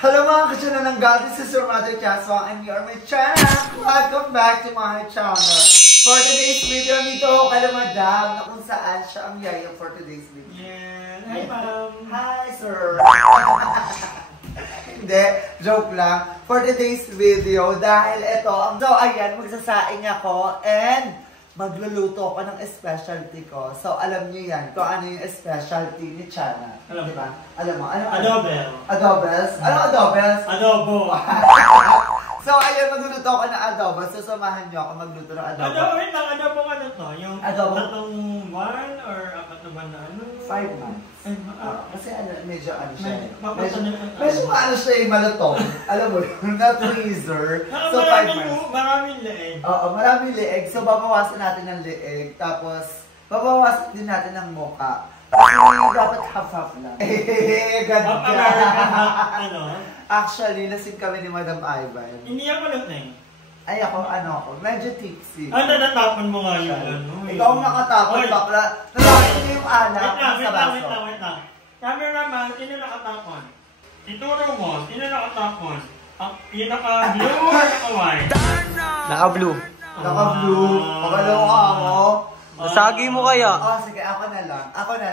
Hello mga ka-channel ng God, this is your mother Jaswang and you are my channel. Welcome back to my channel. For today's video, nandito ako kay Madam na kung saan siya ang yaya for today's video. Yeah. Hi, ma'am. Hi, sir. Hindi, joke lang. For today's video, dahil ito, so ayan, magsasaing ako and magluluto ako ng specialty ko. So, alam niyo yan kung ano yung specialty ni Chana. Alam. Diba? Alam mo? Ano? Adobel. Adobels? Ano adobels? Adobo. So, ayun, magluluto ako ng adobo. So, samahan niyo ako magluto ng adobo. Adobo, wait lang. Adobo ano to? Yung Adobo? tatlong buwan or apat na buwan na ano? 5 months. Kasi ano, medyo ano siya. Medyo ano siya yung malutong. Alam mo, not freezer. So, 5 months. Maraming leeg. Oo, maraming leeg. So, babawasan natin ng leeg. Tapos, babawasan din natin ng mocha. Kasi dapat half-half lang. Ganda. Ano? Actually, lasing kami ni Madam Ivan. Hindi ako lasing. Ay, ako, medyo tipsy. Natapon mo nga yung ano. Ikaw ang nakatapon, bakla. Natapon niyo yung anak sa baso. Wait lang. Cameraman, sino nakatapon? Ituro mo, sino nakatapon? Ang pinaka-blue or naka-white? Naka-blue. Naka-blue. Pagalawa mo. Sagi mo kaya? Oh, sige, ako na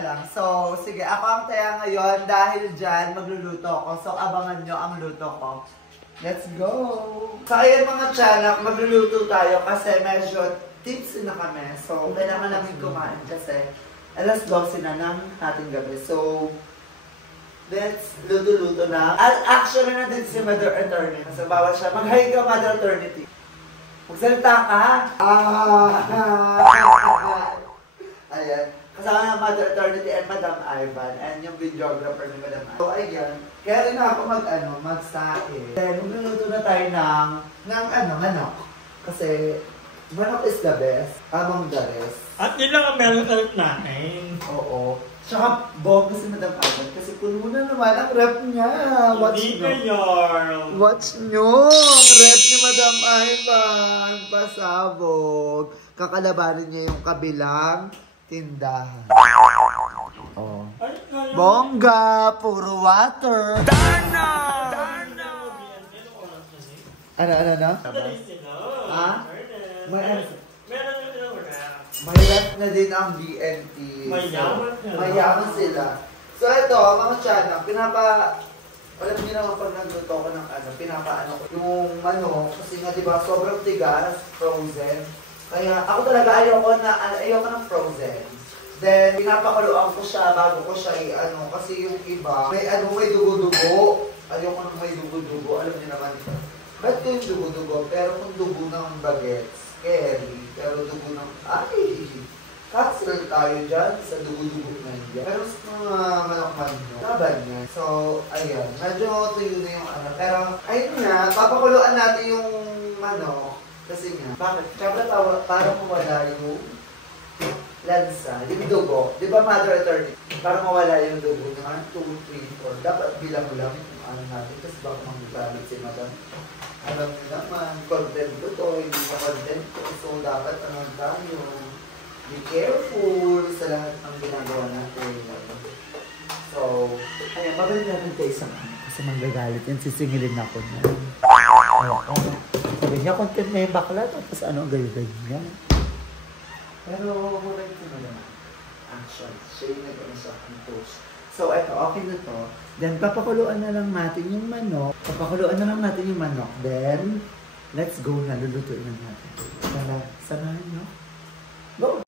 lang. So, sige, ako ang taya ngayon dahil dyan magluluto ako. So, abangan nyo ang luto ko. Let's go! So, ayan mga tiyanak, magluluto tayo kasi medyo tipsy na kami. So, kailangan namin kumain kasi alas 12 na ng ating gabi. So, let's luto-luto na. At actually na din si Mother Eternity. So, bawal siya. Mag-hi ka, Mother Eternity. Magsalita ka, ayan. Kasama na Mother Eternity and Madam Ivan and yung videographer ni Madam Ivan. So, ayan. Kaya rin ako magsaing. Then, magluluto na tayo ng manok. Kasi, manok is the best. Among the rest. At yun lang ang meron sa rep natin. Oo. Tsaka, bongga si Madam Ivan. Kasi puno na naman ang rep niya. Watch nyo. Ang rep ni Madam Ivan. Pasabog. Kakalabanin niya yung kabilang tindahan. Oh. Bongga! Puro water! Dana! Ano? Ha? Mahirap na din ang BNT. Mayaman sila. So ito, mga tiyanak, alam niyo naman pag nagluto ko ng pinapaano ko yung kasi nga diba sobrang tigas, frozen. Kaya ako talaga ayoko ng frozen. Then, pinapakuluan ko siya bago ko siya kasi yung iba, may dugo-dugo. Ayoko nang may dugo-dugo, alam niyo naman. Ba't yung dugo-dugo? Pero kung dugo ng bagets, scary. Pero dugo ng, cancel tayo dyan sa dugo-dugo na yan. Pero sa mga manok-man nyo, laban niya. So, ayan, medyo tuyo na yung Pero, ayun nga, papakuluan natin yung manok. Kasi nga, bakit? Siyempre para mawala yung lansa, yung dugo. Di ba Mother Eternity? Para mawala yung dugo naman, 2, 3, 4. Dapat bilang mo lang yung natin. Kasi baka manggamit si Madam. Alam niyo naman, content ko to, hindi ka content ko. So, dapat tayo. Be careful sa lahat ng ginagawa natin. So, ayan, babalik natin tayo isang kasi manggagalit yan, sisingilin ako na. Sabi niya, content na yung bakla, tapos gayo-gayo. Pero, right na naman. Action. Siya yung nag-unsok ng post. So, eto, okay na to. Then, papakuluan na lang natin yung manok. Then, let's go na. Lulutuin na natin. Sanahan nyo. Go!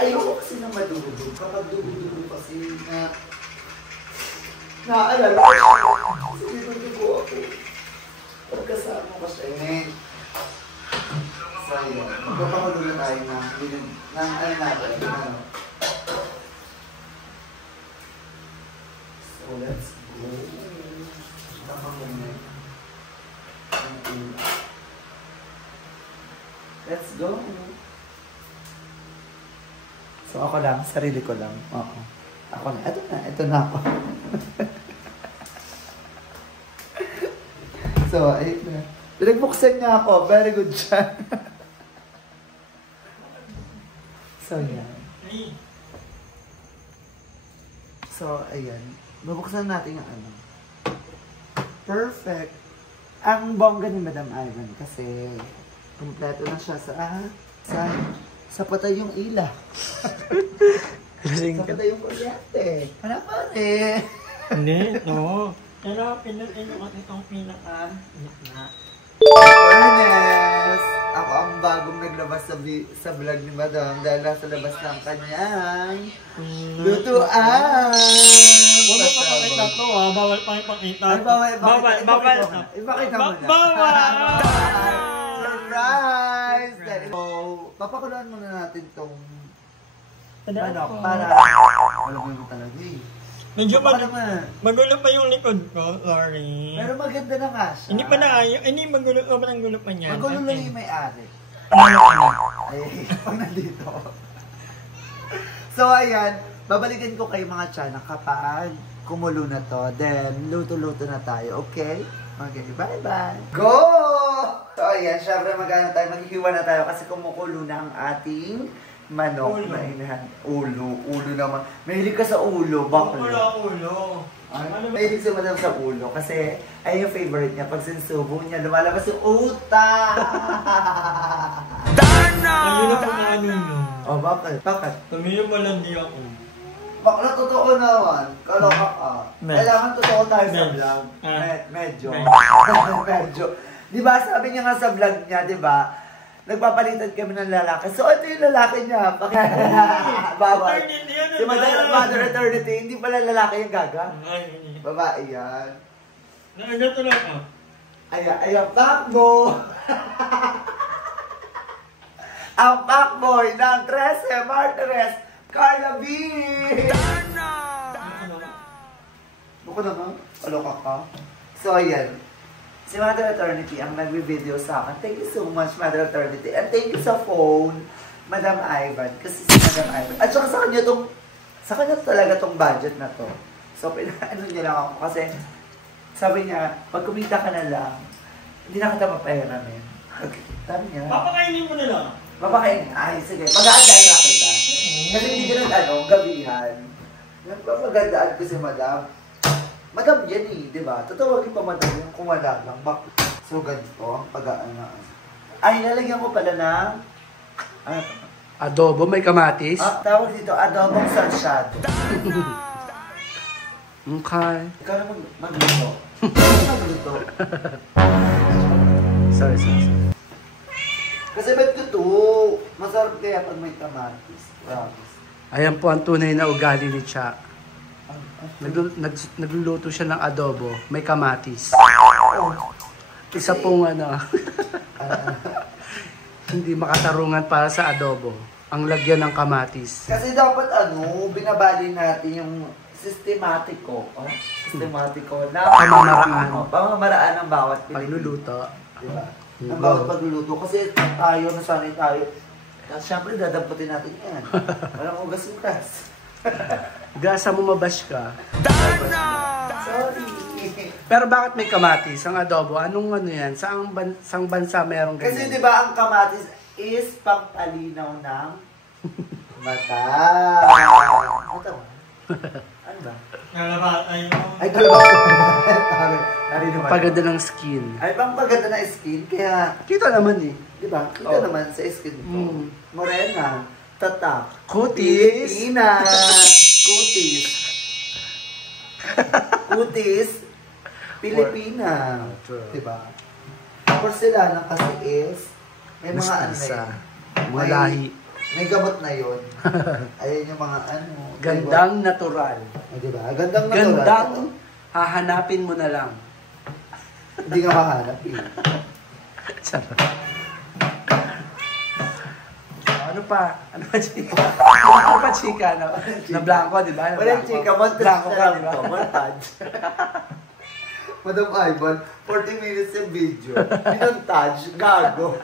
Ayoko kasi na madugog. Kapag dugo-dugo kasi naaalala ko. Dugo ako. Pagkasama ko siya. So, yun. Magpapakulo na tayo. tayo ng ano natin, ano. So, let's go. Let's go. So, ako lang, sarili ko lang. Oo. Ako na, ito na ako. So, ayun na. Pinagbuksan niya ako. Very good siya. So, yan. So, ayan. Babuksan natin yung ano. Perfect. Ang bongga ni Madam Ivan kasi kompleto na siya sa patay yung ila. Sa patay yung kuryente. Hanapan eh. Hindi, no. Pero pinutin ko itong pinaka na. Ernest! Ako ang bagong naglabas sa vlog ni Madam dahil nasa labas ng kanyang lutuan! Wala pa pakita to bawal pa ipakita. Ay, bawal. Ipakita mo na. Bawal! Surprise! So, papakuluan muna natin tong ano, para alam mo talaga eh. Medyo magulo pa yung likod ko, sorry. Pero maganda na nga siya. Hindi pa naayos, hindi magulo, sobrang gulo pa niyan. Magulo lang yung may-ari. Ay, pag nandito. So, ayan, babalikan ko kayo mga tiyanak kapag kumulo na to. Then, luto-luto na tayo, okay? Okay, bye-bye. Go! So, ayan, syempre maghihiwa na tayo kasi kumukulo na ang ating manok na inahan. Ulo naman. Mahilig ka sa ulo, bakit? Wala ulo. Mahilig si Madam sa ulo kasi ay yung favorite niya. Pag sinsubo niya, lumalabas yung utak! Dana! Tumilo ko na ano yun. Oh, bakit? Bakit? Tumilo mo lang di ako. Bakla, totoo naman. Kaloka ka. Kailangan totoo tayo sa vlog. Medyo. Medyo. Diba, sabi niya nga sa vlog niya, diba? Nagpapalitan kami ng lalaki. So, ito yung lalaki niya. Bawal. Si Mother Eternity, hindi pala lalaki yung gaga. Babae yan. Ito lang ako. Ayan, pakbo. Ang pakboy ng 13 Martires, Carla B. Buko naman. Aloka ka. So, ayan. Si Mother Eternity ang nag-video sa akin. Thank you so much, Mother Eternity. And thank you sa phone, Madam Ivan. Kasi si Madam Ivan. At saka sa kanya talaga tong budget na to. So, pinaano niya lang ako. Kasi, sabi niya, pag kumita ka na lang, hindi na kita mapahiramin. Sabi niya. Papakainin mo na lang. Papakainin. Ay, sige. Mag-aandaan na kita. Kasi hindi ganun, gabihan. Magandaan ko si Madam. Madam yan eh, di ba? Tatawagin pa Madam yung kung wala lang. So, ganito ang pag-aanaan. Ay, nalagyan ko pala ng Adobo, may kamatis. Tawag dito, adobong sarsyado. Okay. Ikaw na magluto. Magluto. Sorry. Kasi ba't ko to? Masarap kaya pag may kamatis. Promise. Ayan po ang tunay na ugali ni Cha. Nagluluto siya ng adobo, may kamatis. Isa pong hindi makatarungan para sa adobo, ang lagyan ng kamatis. Kasi dapat binabali natin yung sistematiko na pamamaraan ng bawat pagluluto. Diba? Ng bawat pagluluto. Kasi nasanay tayo. Siyempre, dadamputin natin yan. Walang ugas-ugas. Gasa mo mabash ka. Sorry. Pero bakit may kamatis? Ang adobo, anong yan? Saang bansa merong ganyan? Kasi di ba ang kamatis is pampalinaw ng mata. Ano ba? Ay, Paganda ng skin. Ay, pampaganda ng skin. Kaya, Kita naman eh. di ba? Kita naman sa skin mo. Morena. Tatak. Kutis. Pilipina. Kutis. Kutis. Pilipina. Diba? Porcelana kasi is may mga mga lahi. May gamot na yun. Ayan yung mga Gandang natural. Diba? Gandang natural. Gandang hahanapin mo na lang. Hindi nga mahanap eh. Sarap. Ano pa? Ano pa, chika? Ano pa, chika? Na blanco, di ba? Walang chika, montage blanco na ka, lang di ba? to. Montage. Madam Ivan, 40 minutes yung video. Minontage, gago.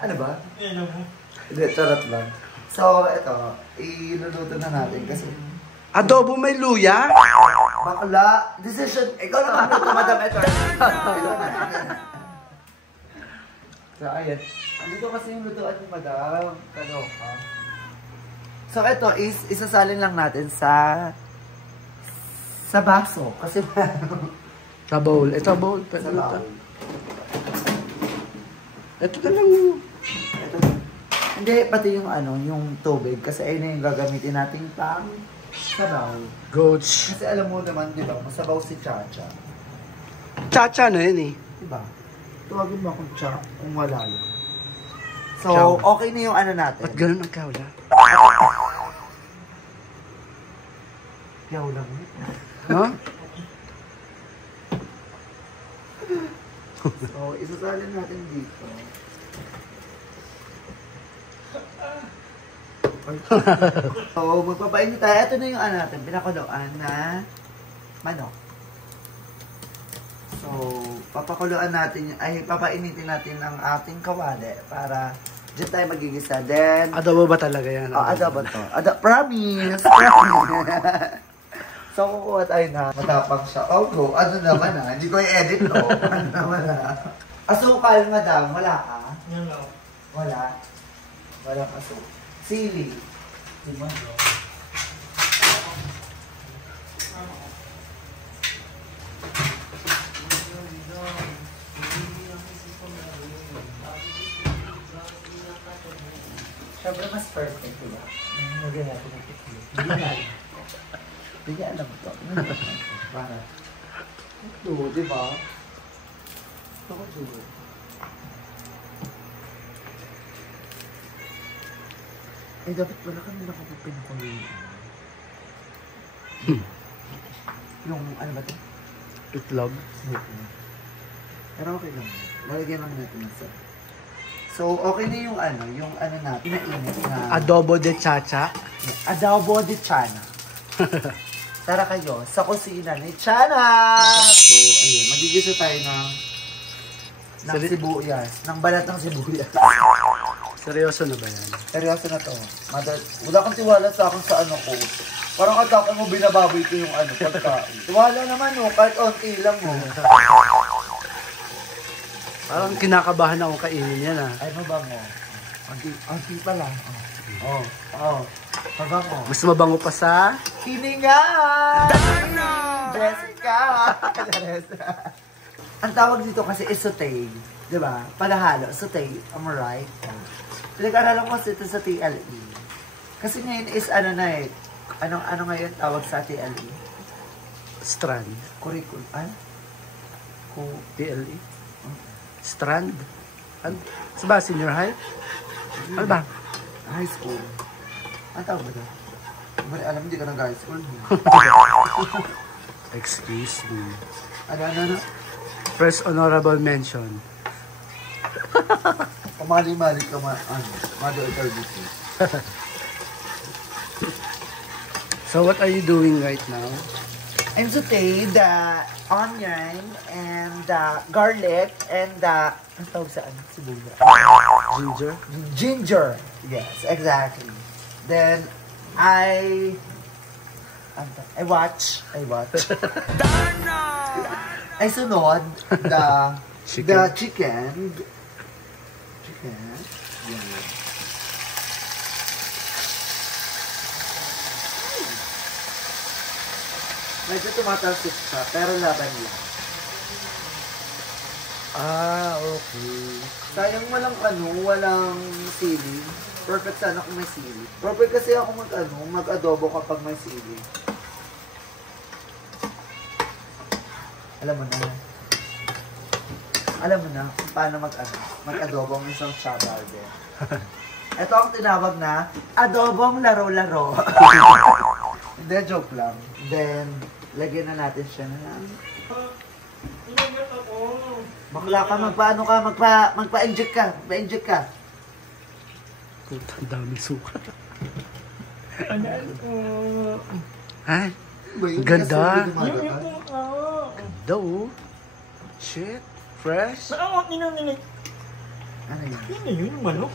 Ano ba? Hindi, charot lang. So, ito, iluluto na natin kasi... Adobo may luya? Bakla, decision. Ikaw naman luto, Madam Ito. So, ayan. Andito kasi yung lutuan ni Madam. Kaloka. So, ito is isasalin lang natin sa baso. Kasi Sa bowl. Ito, bowl. sa bowl. Ito na lang yung... Ito. Hindi, pati yung ano, yung tubig. Kasi ayun yung gagamitin nating pang sabaw. Goats. Kasi alam mo naman, di ba, masabaw si Chacha. Chacha na yun eh. Di ba? Tuwagin mo akong cha kung wala yun. So, Chow. okay na yung ano natin. Ba't ganun ang kaula? Piyaw lang. Huh? So, isasalin natin dito. So, magpapainit tayo. Ito na yung ano natin, pinakuluan na manok. So, papakuluan natin, papainitin natin ang ating kawali para dyan tayo magigisa. Then, Adobo ba talaga yan? adobo to. Promise! Promise! So, kukuha tayo na matapang siya. Oh, go. Ano naman hindi ko i-edit to. Ano naman Asukal, madam. Wala ka? Wala. Walang asukal. Sili. Siyempre mas perfect, diba? Lagyan natin ng tikli. Hindi alam mo to. Para. Ito, diba? Ito ko dito. Eh, dapat wala kami nakapagpinakuloy. Yung, ano ba ito? Itlog. Pero okay lang. Lalagyan lang natin ng sa. So, okay na yung ano natin, inainit na... Adobo de chacha. Adobo de chana. Tara kayo, sa kusina ni Chana! So, ayun, magigisa tayo ng sibuyas. Ng balat ng sibuyas. Seryoso na ba yan? Seryoso na to. Wala kang tiwala sa akin sa ano ko. Parang atake mo, binababoy ko yung pagkain. Tiwala naman kahit onti lang mo. Parang kinakabahan akong kainin yan Ay, mabango. Onti pa lang. Mabango. Mas mabango pa sa... Hininga! Jessica! Ang tawag dito kasi is sauté. Diba? Paghahalo. Sauté. Am I right? Pinag-aralan ko kasi ito sa TLE. Kasi ngayon is ano ngayon tawag sa TLE? Strand. Curriculum. TLE? Strand? Ano ba? Senior high? Ano ba? High school. Ano tawag ba ito? Alam, hindi ka nag-high school. Excuse me. Ano? First honorable mention. Pamali-mali ka mother services. So what are you doing right now? I'm sauté the onion and the garlic and the ano tawag saan? Sibuyas. Ginger? Ginger. Yes, exactly. Then I watch. I sunod the chicken. Yeah. Medyo tumatalsik siya, pero laban lang. Okay. Sayang walang sili. Perfect sana kung may sili. Perfect kasi ako mag-adobo kapag may sili. Alam mo na kung paano mag-adobo ng isang shawarma. Ito ang tinawag na adobong laro-laro. Hindi, joke lang. Then, lagyan na natin siya na bakla ka, magpa-inject ka. Puta, ang dami suka. Ano po? Ha? Yung Ganda. dumadagan? Ganda oh. Shit. Fresh. Naawat ninig. Ano yun? Yun na yun, yung manok.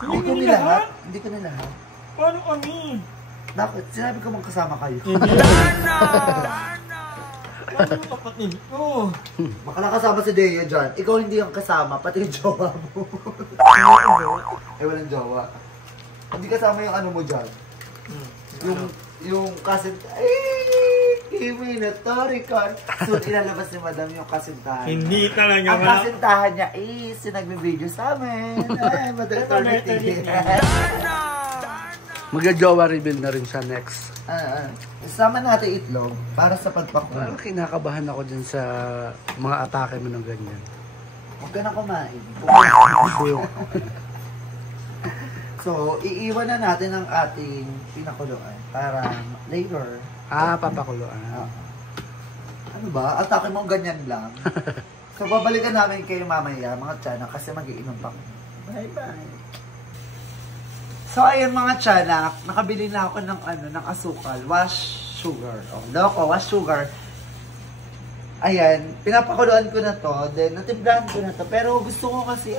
Hindi ko nilahat. Hindi ko nilahat. Paano kami? Bakit? Sinabi ko mong kasama kayo. Hindi. Paano yung kapatid ko? Baka nakasama si Dea dyan. Ikaw hindi yung kasama, pati yung jowa mo. Walang jowa. Hindi kasama yung ano mo dyan. Yung kasin... Kimi na Toricon. So, ilalabas ni Madam yung kasintahan. Hindi talaga. Ang kasintahan niya is yung nagbe-video sa amin. Ay, Madam Toricon. Magja-jowa reveal na rin siya next. Sama natin itlog para sa pagpakul. Parang kinakabahan ako dyan sa mga atake mo ng ganyan. Huwag ka na kumain. So, iiwan na natin ang ating pinakuluan para later. Papakuluan. Ano ba? Atake mo ganyan lang. So, babalikan namin kayo mamaya, mga tiyanak, kasi mag-iinom pa kami. Bye-bye. So, ayun mga tiyanak, nakabili na ako ng ng asukal, wash sugar. Loko, wash sugar. Ayan, pinapakuluan ko na to, then natimplahan ko na to. Pero gusto ko kasi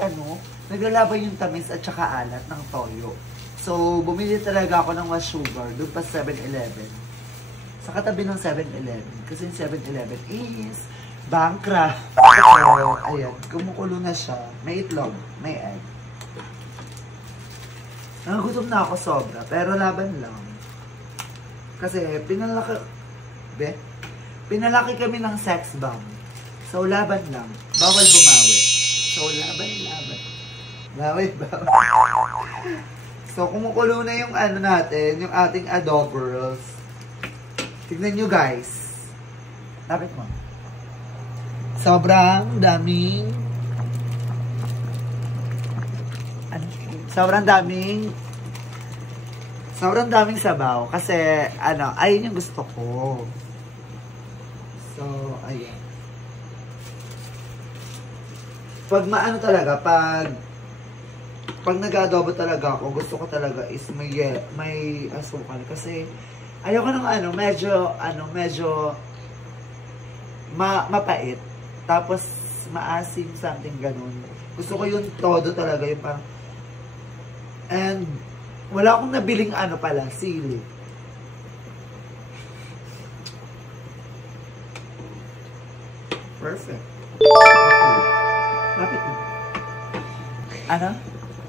naglalaban yung tamis at saka alat ng toyo. So, bumili talaga ako ng wash sugar doon pa 7-Eleven. Sa katabi ng 7-Eleven. Kasi yung 7-Eleven is bankrupt. So, ayan, kumukulo na siya. May itlog, may egg. Nagutom na ako sobra, pero laban lang. Kasi pinalaki kami ng sex bomb. So, laban lang. Bawal bumawi. So, laban. Bawi. So, kumukulo na yung natin, yung ating adobos. Tignan nyo guys. Lapit mo. Sobrang daming sobrang daming sabaw kasi ayun yung gusto ko. So, ayan. Pag pag nag-adobo talaga ako, gusto ko talaga is may asukal kasi ayoko ng medyo mapait. Tapos maasim, something ganun. Gusto ko yung todo talaga, yung parang... And wala akong nabiling sili. Perfect. Okay. Lapit mo.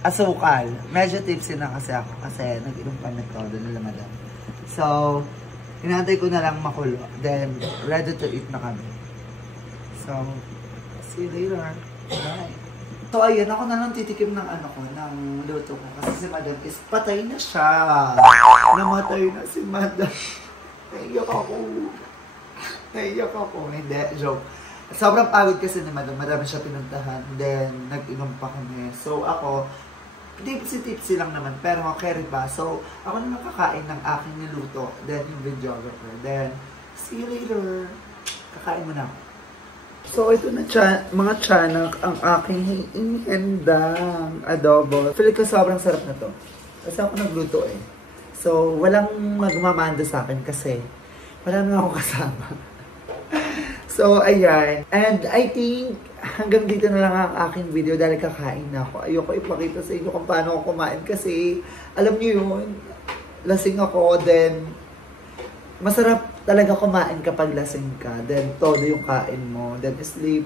Asukal. Medyo tipsy na kasi ako kasi nag-inom pa ng todo nila madam. So, inantay ko na lang makulo. Then, ready to eat na kami. So, see you later. Bye. So, ayun, ako na lang titikim ng ng luto ko. Kasi si madam is patay na siya. Namatay na si madam. Naiyak ako. Hindi, joke. Sobrang pagod kasi ni madam. Marami siya pinuntahan. Then, nag-inom pa kami. So, ako, tipsy lang naman. Pero carry pa. So, ako na lang kakain ng aking niluto. Then, yung videographer. Then, see you later. Kakain mo na ako. So, ito na mga tiyanak, ang aking inendang adobo. Feel ko sobrang sarap na to. Kasi ako nagluto eh. So, walang magmamanda sa akin kasi wala na ako kasama. So, ayan. And I think hanggang dito na lang ang aking video dahil kakain na ako. Ayoko ipakita sa inyo kung paano ako kumain kasi alam niyo yun, lasing ako, then masarap talaga kumain kapag lasing ka. Then, todo yung kain mo. Then, sleep,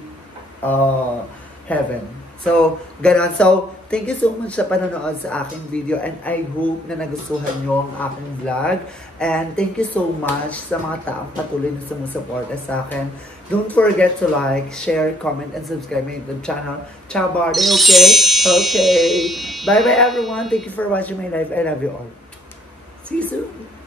heaven. So, ganun. So, thank you so much sa panonood sa aking video. And I hope na nagustuhan nyo ang aking vlog. And thank you so much sa mga taong patuloy na sumusuporta sa akin. Don't forget to like, share, comment, and subscribe my YouTube channel. Ciao, Bardi. Okay? Okay. Bye-bye, everyone. Thank you for watching my live. I love you all. See you soon.